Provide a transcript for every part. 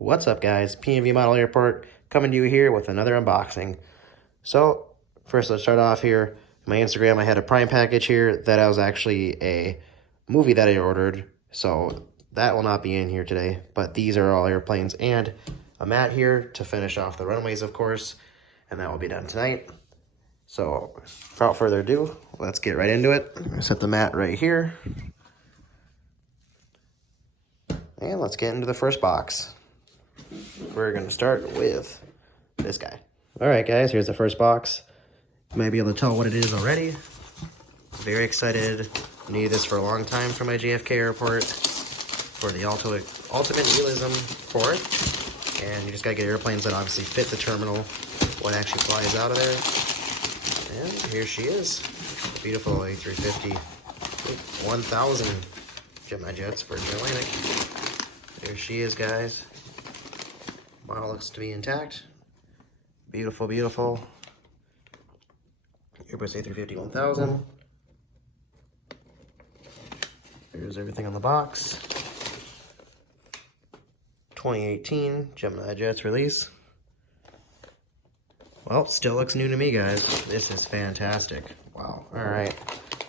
What's up, guys? PNV Model Airport coming to you here with another unboxing. So first, let's start off here. My Instagram, I had a Prime package here that was actually a movie that I ordered, so that will not be in here today, but these are all airplanes and a mat here to finish off the runways, of course, and that will be done tonight. So without further ado, let's get right into it. Set the mat right here, and let's get into the first box. We're going to start with this guy. All right, guys, here's the first box. You might be able to tell what it is already. Very excited. Needed this for a long time for my JFK airport for the ultimate realism for it. And you just got to get airplanes that obviously fit the terminal, what actually flies out of there. And here she is. Beautiful A350 1000 Gemini jets for Atlantic. There she is, guys. Model looks to be intact. Beautiful, beautiful. Airbus A350 1000. Here's everything on the box. 2018 Gemini Jets release. Well, still looks new to me, guys. This is fantastic. Wow. All right.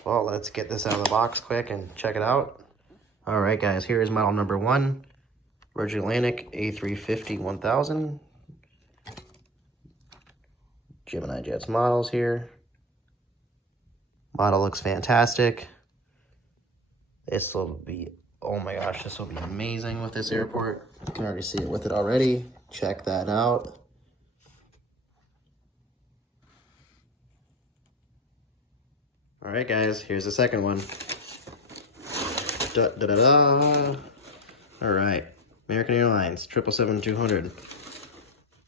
Well, let's get this out of the box quick and check it out. All right, guys. Here is model number 1. Virgin Atlantic A350 1000. Gemini Jets models here. Model looks fantastic. This will be, oh my gosh, this will be amazing with this airport. You can already see it with it already. Check that out. All right, guys, here's the second one. Da, da, da, da. All right, American Airlines 777-200.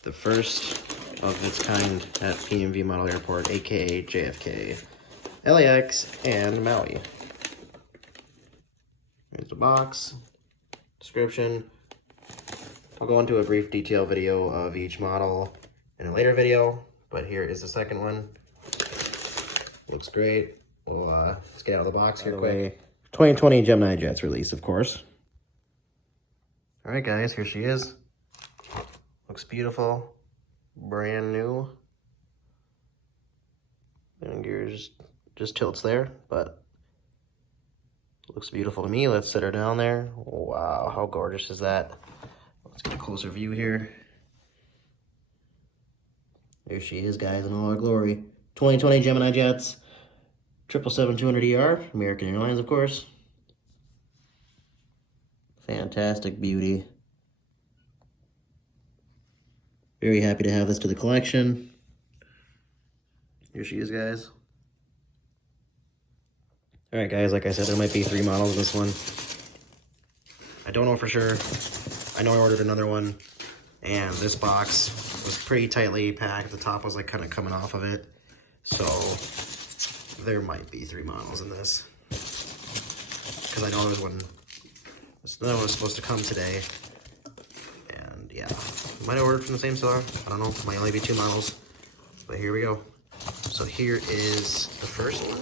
The first of its kind at PNV Model Airport, aka JFK, LAX, and Maui. Here's the box, description. I'll go into a brief detail video of each model in a later video, but here is the second one. Looks great. We'll let's get out of the box here quick. 2020 Gemini Jets release, of course. All right, guys, here she is. Looks beautiful, brand new. And gears just tilts there, but looks beautiful to me. Let's set her down there. Wow, how gorgeous is that? Let's get a closer view here. There she is, guys, in all her glory. 2020 Gemini Jets, 777-200ER, American Airlines, of course. Fantastic beauty. Very happy to have this to the collection. Here she is, guys. All right, guys, like I said, there might be 3 models in this one. I don't know for sure. I know I ordered another one, and this box was pretty tightly packed. The top was like kind of coming off of it. So there might be 3 models in this. Because I know there's one, another one was supposed to come today. And yeah, might have ordered from the same seller. I don't know, might only be 2 models. But here we go. So here is the first one.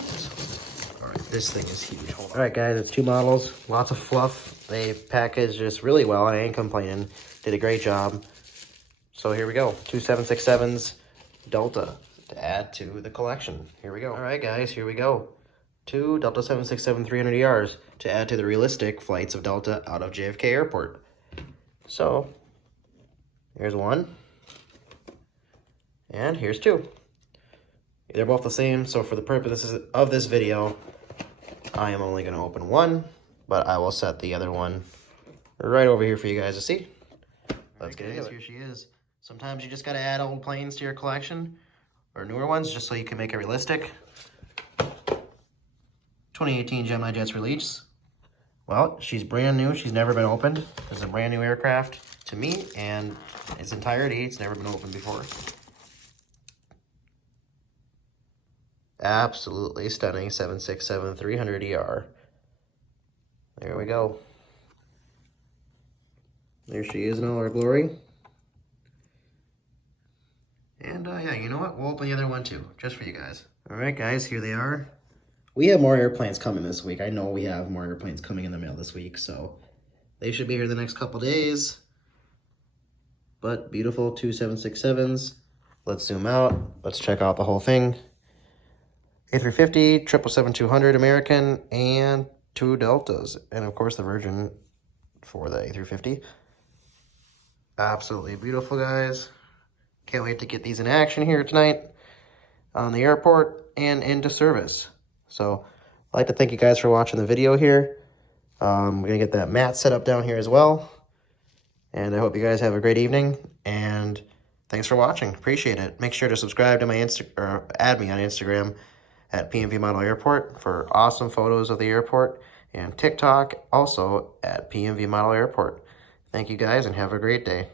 All right, this thing is huge. Hold on. All right, guys, it's 2 models. Lots of fluff. They packaged this really well. I ain't complaining. Did a great job. So here we go. 2 767s Delta to add to the collection. Here we go. All right, guys, here we go. 2 Delta 767-300ERs to add to the realistic flights of Delta out of JFK Airport. So here's 1. And here's 2. They're both the same, so for the purposes of this video, I am only going to open 1, but I will set the other one right over here for you guys to see. Let's get into it. Here she is. Sometimes you just got to add old planes to your collection, or newer ones, just so you can make it realistic. 2018 Gemini Jets release. Well, she's brand new. She's never been opened. It's a brand new aircraft to me, and its entirety, it's never been opened before. Absolutely stunning 767-300ER. There we go. There she is in all her glory. And yeah, you know what? We'll open the other one too, just for you guys. All right, guys, here they are. We have more airplanes coming this week. I know we have more airplanes coming in the mail this week, so they should be here the next couple days. but beautiful 2767s. Let's zoom out. Let's check out the whole thing. A350, 777-200 American, and 2 Deltas. And of course the Virgin for the A350. Absolutely beautiful, guys. Can't wait to get these in action here tonight on the airport and into service. So I'd like to thank you guys for watching the video here. We're going to get that mat set up down here as well. And I hope you guys have a great evening. And thanks for watching. Appreciate it. Make sure to subscribe to my or add me on Instagram at PMV Model Airport for awesome photos of the airport. And TikTok also at PMV Model Airport. Thank you guys and have a great day.